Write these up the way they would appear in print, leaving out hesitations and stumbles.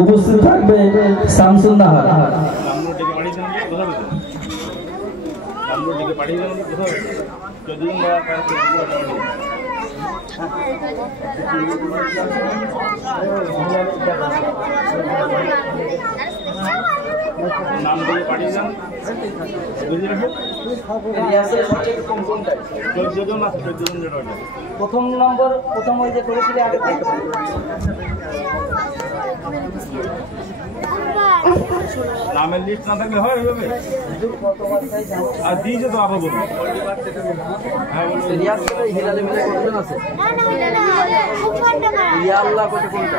উপস্থিত থাকবে শামসুন নাহার। প্রথম নম্বর প্রথম ওই যে করেছিলি আগে নামের লিস্ট না থাকলে হয় হবে আর দিয়েছে তো আবার বলুন। হ্যাঁ হিলালে মিলে কতজন আছে? ইয়া আল্লাহ কত কোনটা?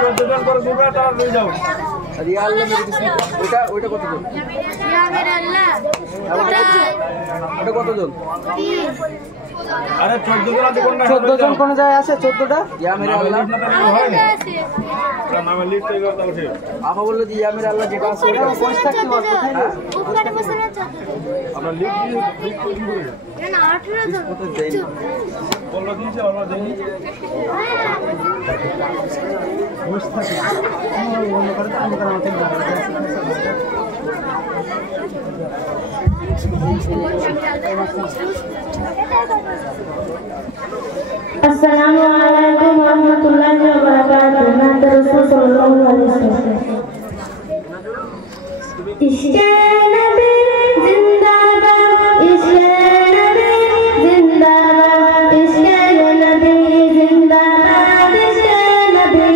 14 জন করে গ্রুপে তারা রয়ে যাও। ইয়া আল্লাহ মেরে দিছি ওটা ওটা কতজন? ইয়া মেরা আল্লাহ ওটা কতজন? আরে 14 জন আছে কোনটা? 14 জন কোন জায়গায় আছে 14টা? ইয়া মেরা আল্লাহ হয় না নামের লিস্ট এই কথা উঠে আপা বললো যে ইয়া মেরা আল্লাহ যেটা আছে ওটা কোন থাকতে পারবে তাই না? উপরে বসে না 14 আমরা লিস্ট না 18 জন কত দেন বললো দিয়েছে আমরা দেইনি বস থাকে অন্য করে অন্য করে আমাকে Assalamualaikum warahmatullahi wabarakatuh. Nabi Rasul sallallahu alaihi wasallam. Ishq Nabi zindabad, Ishq Nabi zindabad, Ishq Nabi zindabad, Ishq Nabi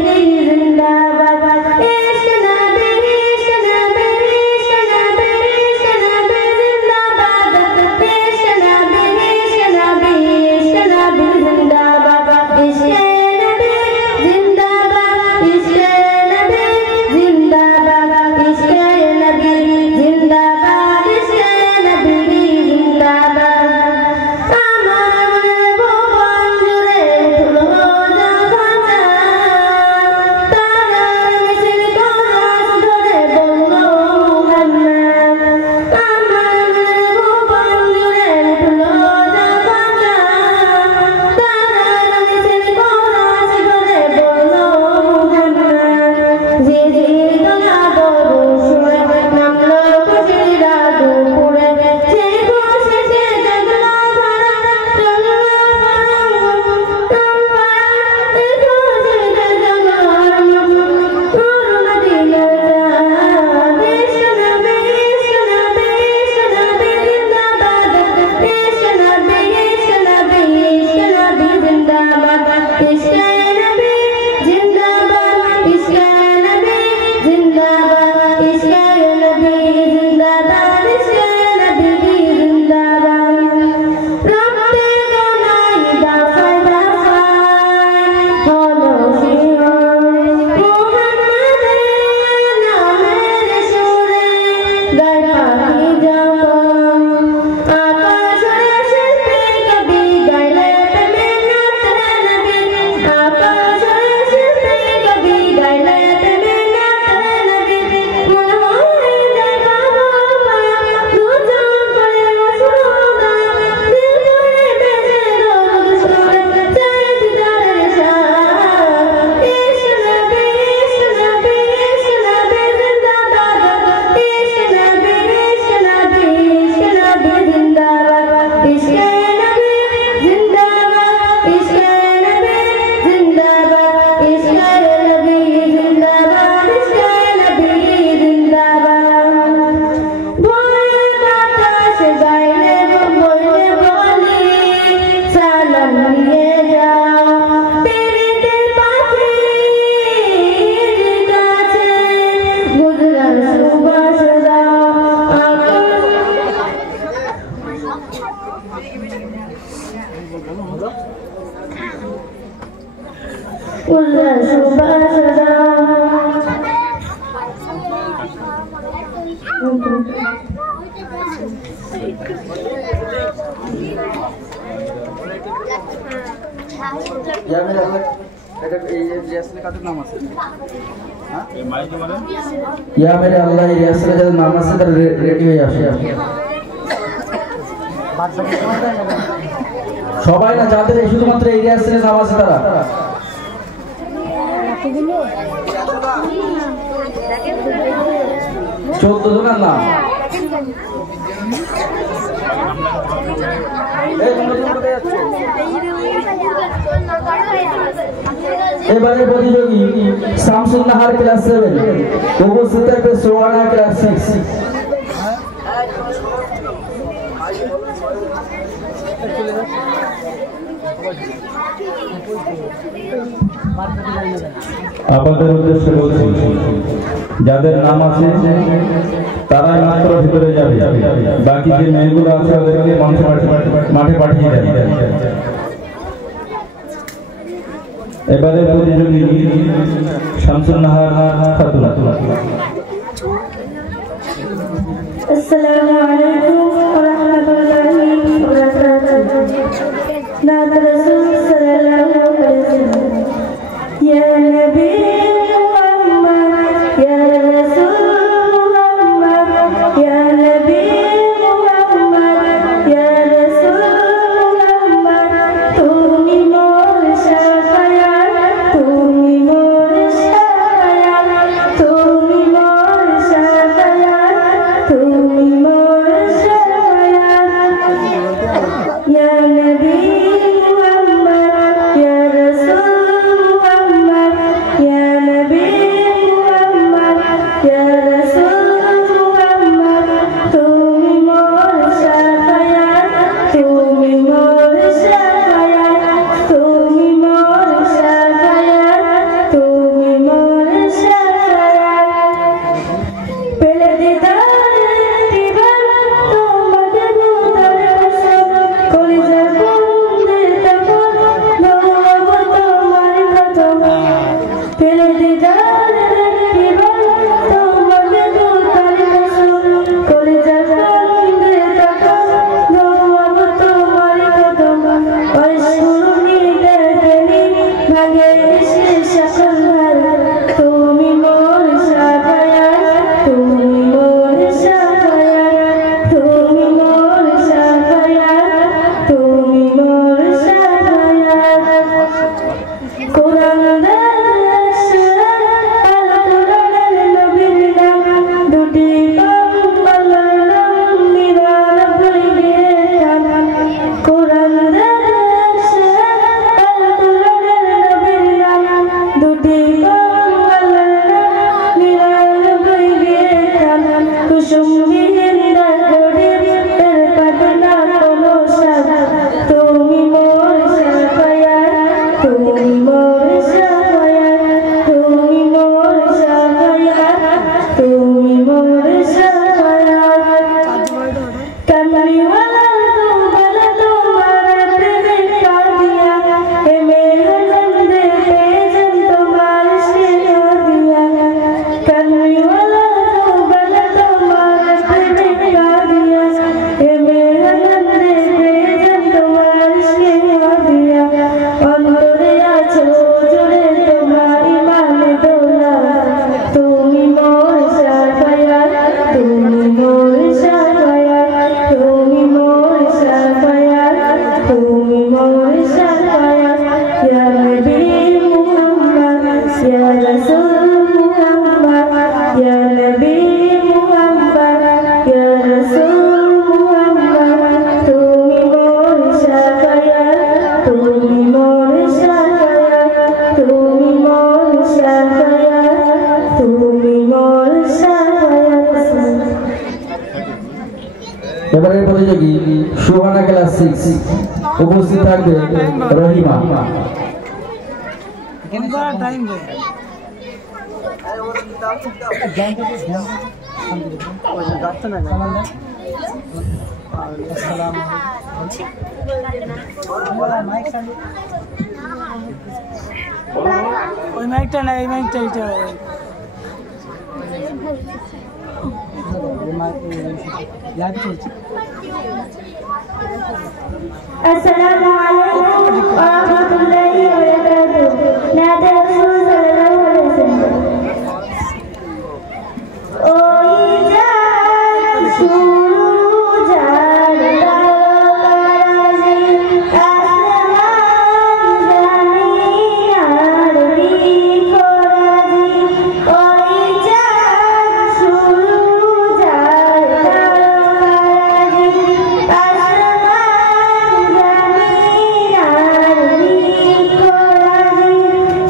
zindabad, Ishq Nabi, Ishq Nabi, Ishq Nabi, Ishq Nabi zindabad, Ishq Nabi, Ishq Nabi, Ishq Nabi zindabad, Ishq या मेरे अल्लाह रियासत नाम से ready হয়ে আসে সবাই না যাদের শুধুমাত্র এই রিয়াসতের নাম আছে তারা চোদ্দ জনের নাম এবারে প্রতিযোগী শামসুন নাহার ক্লাস 7 উপস্থিত থাকবে সোহানা ক্লাস 6 আপনাদের উদ্দেশ্যে বলছি যাদের নাম আছে তারাই মাত্র ভিতরে যাবে বাকি যে মেয়েগুলো আছে ওদেরকে মাঠে পাঠিয়ে দেবে এবারে প্রতিযোগী শামসুন নাহার খাতুন আসসালামু আলাইকুম ওয়া রাহমাতুল্লাহি ওয়া বারাকাতুহু নাত রাসূল সাল্লাল্লাহু আলাইহি ওয়াসাল্লাম ইয়া নবী মুহাম্মদ ইয়া রাসূল মুহাম্মদ ইয়া নবী মুহাম্মদ ইয়া রাসূল মুহাম্মদ তুমি মোর শাফায়াত তুমি মোর শাফায়াত তুমি মোর শাফায়াত তুমি মোর শাফায়াত ইয়া নবী মুহাম্মদ ইয়া রাসূল মুহাম্মদ ইয়া নবী মুহাম্মদ ইয়া রাসূল মুহাম্মদ তুমি মোর শাফায়াত তুমি মোর শাফায়াত তুমি মোর শাফায়াত তুমি মোর শাফায়াত পেলে দিদার দিবার তোমাদের দুধার কসম কলিজা কুন্দে তখন নব তোমার প্রথম পেলে দিদার দিবার তোমাদের দুধার কসম কলিজা কুন্দে তখন নব তোমার প্রথম অশুরুনি দেনি ভাগে এসে সকল হার তুমি মোর শাফায়াত তুমি মোর শাফায়াত তুমি মোর শাফায়াত তুমি মোর শাফায়াত কোরআন সূরা আল কোরআনের নবীর নাম দুটি কমলার নাম নিরানব্বই গেতাম কোরআন সূরা আল কোরআনের নবীর নাম দুটি কমলার নাম নিরানব্বই গেতাম কুসুমবিহীন ডাকরের এর পাটনা কোনো সাদ তুমি মোর শাফায়াত তুমি প্রতিযোগী সুহানা ক্লাস 6 উপস্থিত থাকবে রহিমা। টাইম ওই মাইকটা না, এই মাইকটা এটা Assalamu alaikum wa rahmatullahi wa barakatuh. Nada Rasul sallallahu alaihi wasallam. Oi jaan shuru jaan tarazi asman zamin ardi khorazi. Oi jaan shuru jaan tarazi asman zamin ardi khorazi.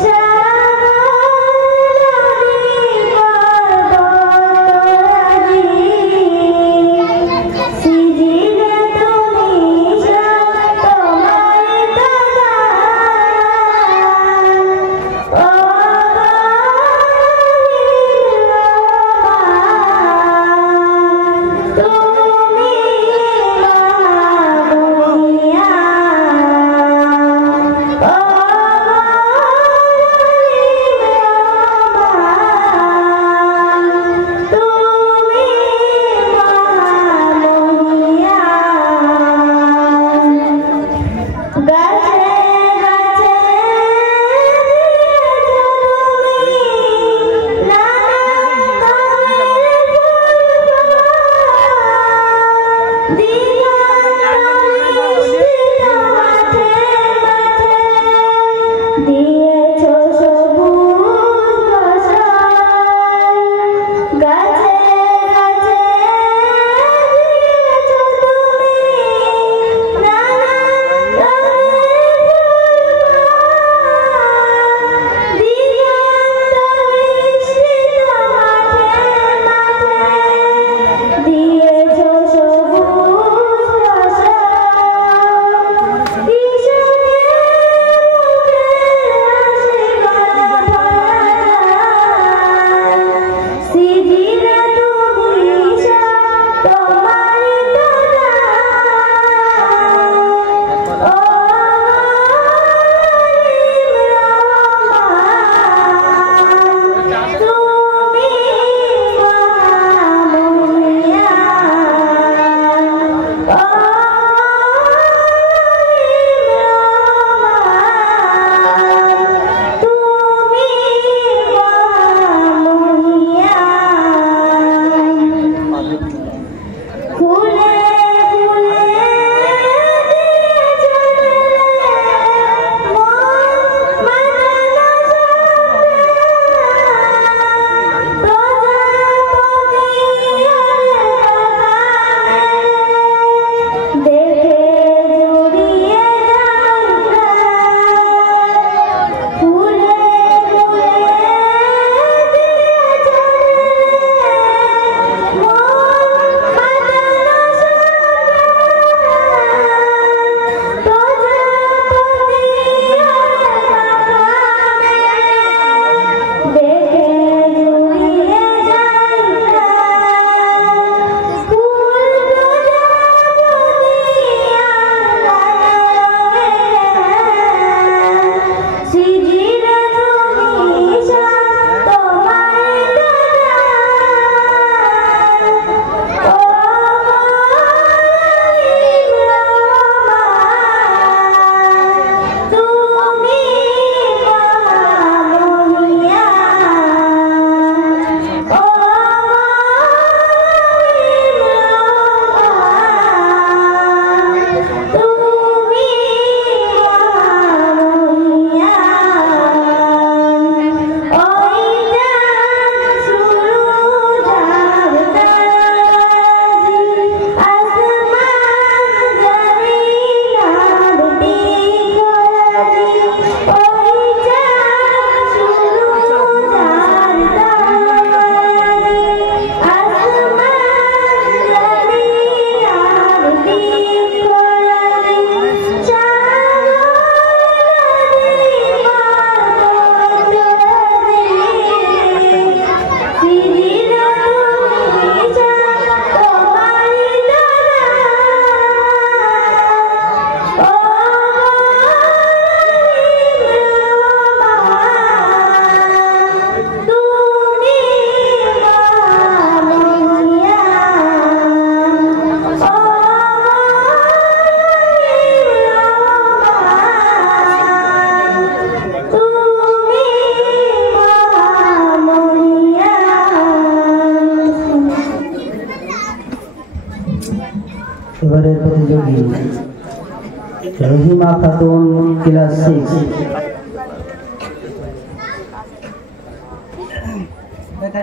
Rahima Khatun class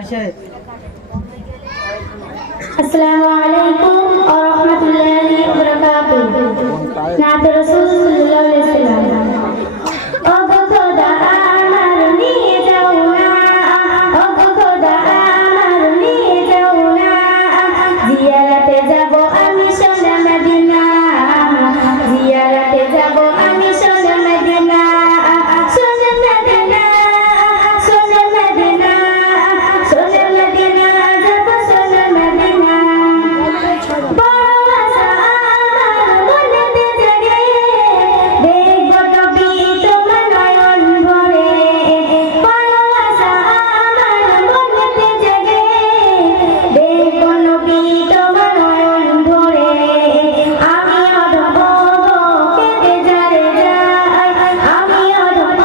6। अस्सलामु अलैकुम और रहमतुल्लाहि व बरकातुहू। नात रसूल सल्लल्लाहु अलैहि वसल्लम। ओ खुदा আমার নিয়ে যাও না, ও খুদা আমার নিয়ে যাও না, জিয়ারতে যাব আমি সোনা মদিনা, জিয়ারতে যাব আমি সোনা মদিনা, সোনা মদিনা, সোনা মদিনা, সোনা মদিনা যাব সোনা মদিনা। বড় আশা আমার মনেতে জাগে, দেখব নবী তোমার নয়ন ভরে। বড় আশা আমার মনেতে জাগে, দেখব নবী তোমার নয়ন ভরে। আমি অধম কেঁদে যারে যাই, আমি অধম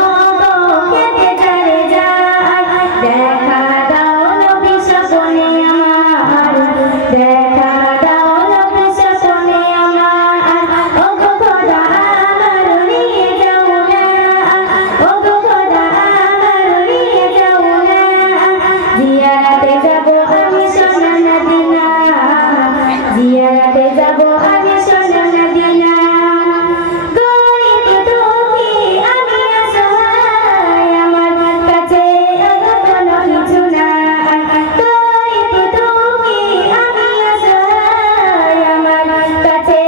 কেঁদে যারে যাই। দেখা দাও নবী স্বপ্নে আমার, দেখা দাও নবী স্বপ্নে আমার। ও খোদা আমার নিয়ে যাও না, ও খোদা আমার নিয়ে যাও না, জিয়ারতে যাব আমি সোনা মদিনা, জিয়ারতে যাব আমি সোনা মদিনা। গরিব দুঃখী আমি অসহায়, আমার কাছে কোনো কিছু নাই। গরিব দুঃখী আমি অসহায়, আমার কাছে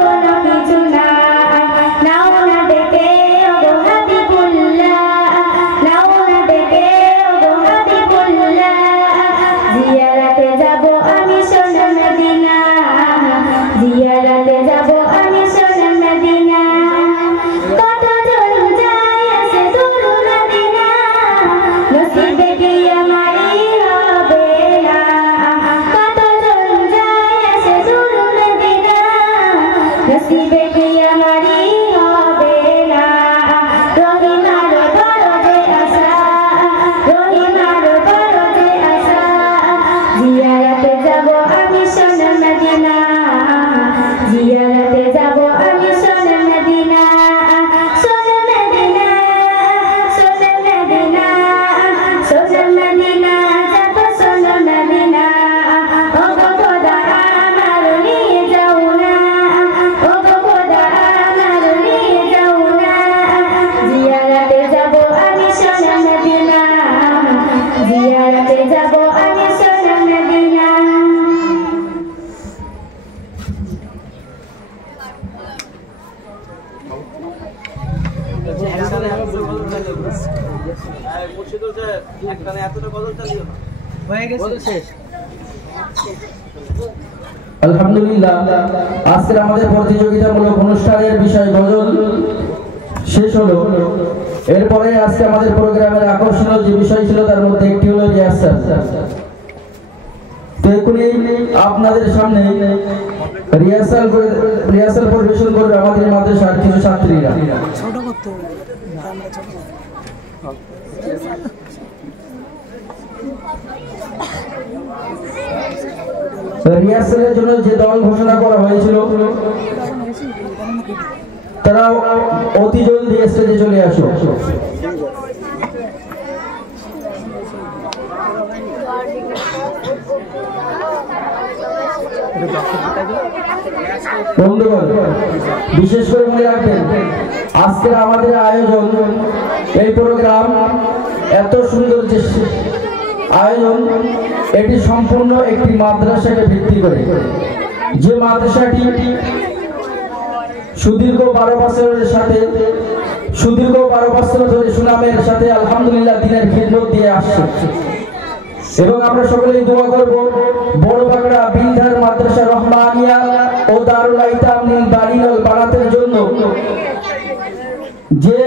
কোনো কিছু নাই। নাও না ডেকে ওগো হাবিবুল্লাহ, নাও না ডেকে ওগো হাবিবুল্লাহ, জিয়ারতে যাব আমি সোনা মদিনা, জিয়ারতে যাব আমি সোনা মদিনা। কতজন যায় আসে দূর মদিনা, নসিবে কি আমারই হবে না। কতজন যায় আসে দূর মদিনা, নসিবে কি আমারই হবে না। রহিমার বড় যে আশা, রহিমার বড় যে আশা, জিয়ারতে যাব আমি সোনা মদিনা, জিয়ারতে যাব আমি সোনা মদিনা, সোনা মদিনা, সোনা মদিনা, সোনা মদিনা যাব সোনা মদিনা। ও খোদা আমার নিয়ে যাও না, ও খোদা আমার নিয়ে যাও না, জিয়ারতে যাব আমি সোনা মদিনা, জিয়ারতে যাব আমি সোনা মদিনা। আলহামদুলিল্লাহ, আজকের আমাদের প্রতিযোগিতামূলক অনুষ্ঠানের বিষয় গজল শেষ হলো। এরপরে আজকে আমাদের প্রোগ্রামের আকর্ষণীয় যে বিষয় ছিল তার মধ্যে একটি হলো রিহার্সাল। তো এখনই আপনাদের সামনে রিহার্সাল পরিবেশন করবে আমাদের মাদ্রাসার কিছু ছাত্রীরা। রিহার্সালের জন্য যে দল ঘোষণা করা হয়েছিল তারা অতি জলদি স্টেজে চলে আসো। বন্ধুগণ, বিশেষ করে মনে রাখবেন আজকের আমাদের আয়োজন, এই প্রোগ্রাম এত সুন্দর যে আয়োজন, এটি সম্পূর্ণ একটি মাদ্রাসাকে ভিত্তি করে, যে মাদ্রাসাটি সুদীর্ঘ 12 বছর ধরে সুনামের সাথে আলহামদুলিল্লাহ দিনের খিদমত দিয়ে আসছে। এবং আমরা সকলেই দোয়া করব বড় বাগড়া বিন্ধার মাদ্রাসা রহমানিয়া ও দারুল আইতাম নীল বাড়িনল বানাতের জন্য, যে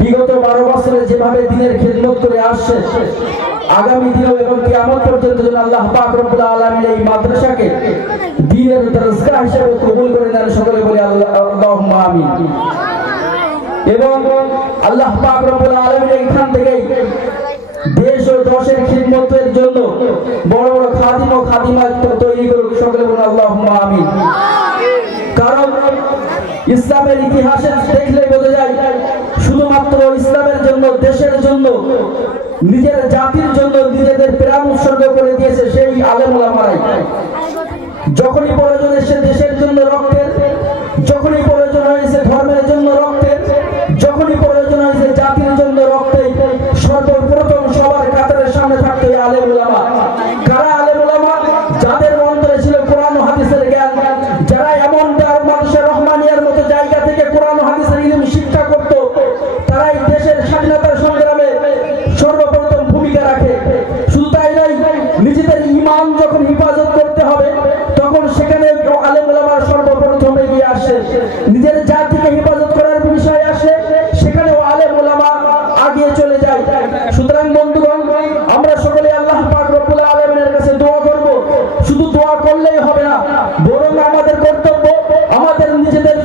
বিগত 12 বছরে যেভাবে দিনের খিদমত করে আসছে, আগামী দিনেও এবং কিয়ামত পর্যন্ত যেন আল্লাহ পাক রব্বুল আলামিন এই মাদ্রাসাকে দ্বীনের দরজগাহ হিসেবে কবুল করে নেন। সকলে বলি আল্লাহুম্মা আমিন। এবং আল্লাহ পাক রব্বুল আলামিন এখান থেকে দেশ ও দশের খিদমতের জন্য বড় বড় খাদিম ও খাদিমা তৈরি করুক। সকলে বলি আল্লাহুম্মা আমিন। কারণ ইসলামের ইতিহাসে দেখলে বোঝা যায় শুধুমাত্র ইসলামের জন্য, দেশের জন্য, নিজের জাতির জন্য নিজেদের প্রাণ উৎসর্গ করে দিয়েছে সেই আলেম ওলামারাই। যখনই প্রয়োজন এসে দেশের জন্য রক্তের, যখনই প্রয়োজন হয়েছে ধর্মের জন্য রক্তের, যখনই প্রয়োজন হয়েছে জাতির জন্য রক্তের, সর্বপ্রথম সবার কাতারের সামনে থাকতো এই আলেম ওলামা। কারা আলেম ওলামা? যাদের অন্তরে ছিল কোরআন ও হাদিসের জ্ঞান, যারা এমন মানুষের রহমানিয়ার মতো জায়গা থেকে কোরআন ও হাদিসের ইলম শিক্ষা করত, তারাই দেশের স্বাধীনতার সংগ্রামে সর্বপ্রথম ভূমিকা রাখে। শুধু তাই নয়, নিজেদের ঈমান যখন হিফাজত করতে হবে তখন সেখানে আলেম ওলামা সর্বপ্রথম এগিয়ে আসে। নিজের জাতিকে হিফাজত করার বিষয় আসে, সেখানেও আলেম ওলামা আগিয়ে চলে যায়। সুতরাং বন্ধুগণ, আমরা সকলে আল্লাহ পাক রব্বুল আলামিনের কাছে দোয়া করব। শুধু দোয়া করলেই হবে না, বরং আমাদের কর্তব্য আমাদের নিজেদের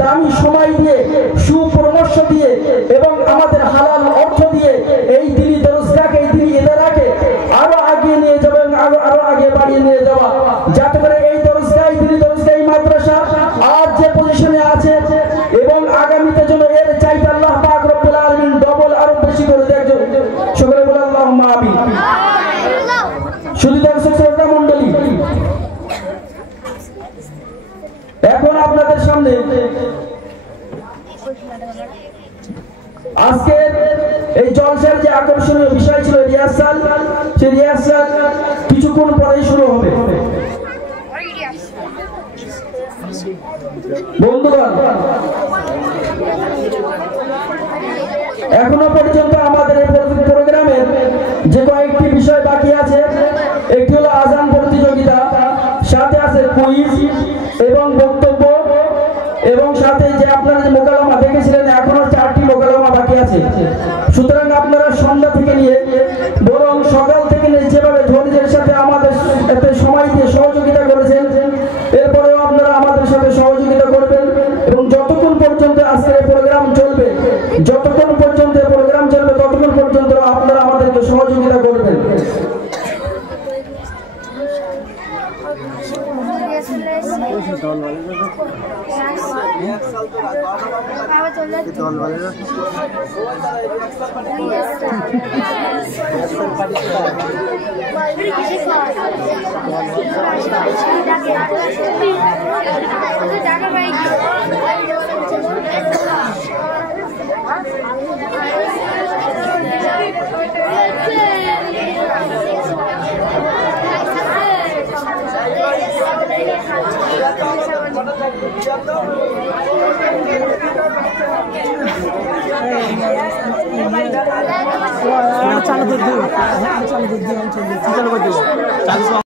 দামি সময় দিয়ে, সুপরামর্শ দিয়ে এবং আমাদের হালাল অর্থ দিয়ে এই দিনী দরজগাকে, এই দিনী ইদারাকে আরো আগিয়ে নিয়ে যাওয়া এবং আরো আগে বাড়িয়ে নিয়ে যাওয়া, যাতে করে এই দরজগা, এই দিনী দরজগা, এই মাদ্রাসা আজ যে পজিশনে আছে এবং আগামীতে যেন এর চাইতে আল্লাহ পাক রব্বুল আলামিন ডবল আরো বেশি করে দেয়। সকলে বলে আল্লাহুম্মা আমিন। শুধু দর্শক শ্রোতা মণ্ডলী, এখন আপনাদের সামনে আজকে এই জলসার যে আকর্ষণীয় বিষয় ছিল রিহার্সাল, সেই রিহার্সাল কিছুক্ষণ পরেই শুরু হবে। বন্ধুগণ, এখনো পর্যন্ত আমাদের এই প্রোগ্রামের যে কয়েকটি বিষয় বাকি আছে, একটি হলো আজান প্রতিযোগিতা, সাথে আছে কুইজ এবং বক্তব্য, এবং সাথে যে আপনারা যে মোকালামা দেখেছিলেন, এখনো 4টি মোকালামা বাকি আছে। সুতরাং আপনারা সন্ধ্যা থেকে নিয়ে বরং সকাল থেকে নিয়ে যেভাবে ধৈর্যের সাথে আমাদের এতে সময় দিয়ে সহযোগিতা করেছেন, এরপরেও আপনারা আমাদের সাথে সহযোগিতা করবেন এবং যতক্ষণ পর্যন্ত আজকের প্রোগ্রাম চলবে, যতক্ষণ পর্যন্ত প্রোগ্রাম চলবে ততক্ষণ পর্যন্ত আপনারা আমাদেরকে সহযোগিতা করবেন। চালু করে দিও, চালু করে দিও।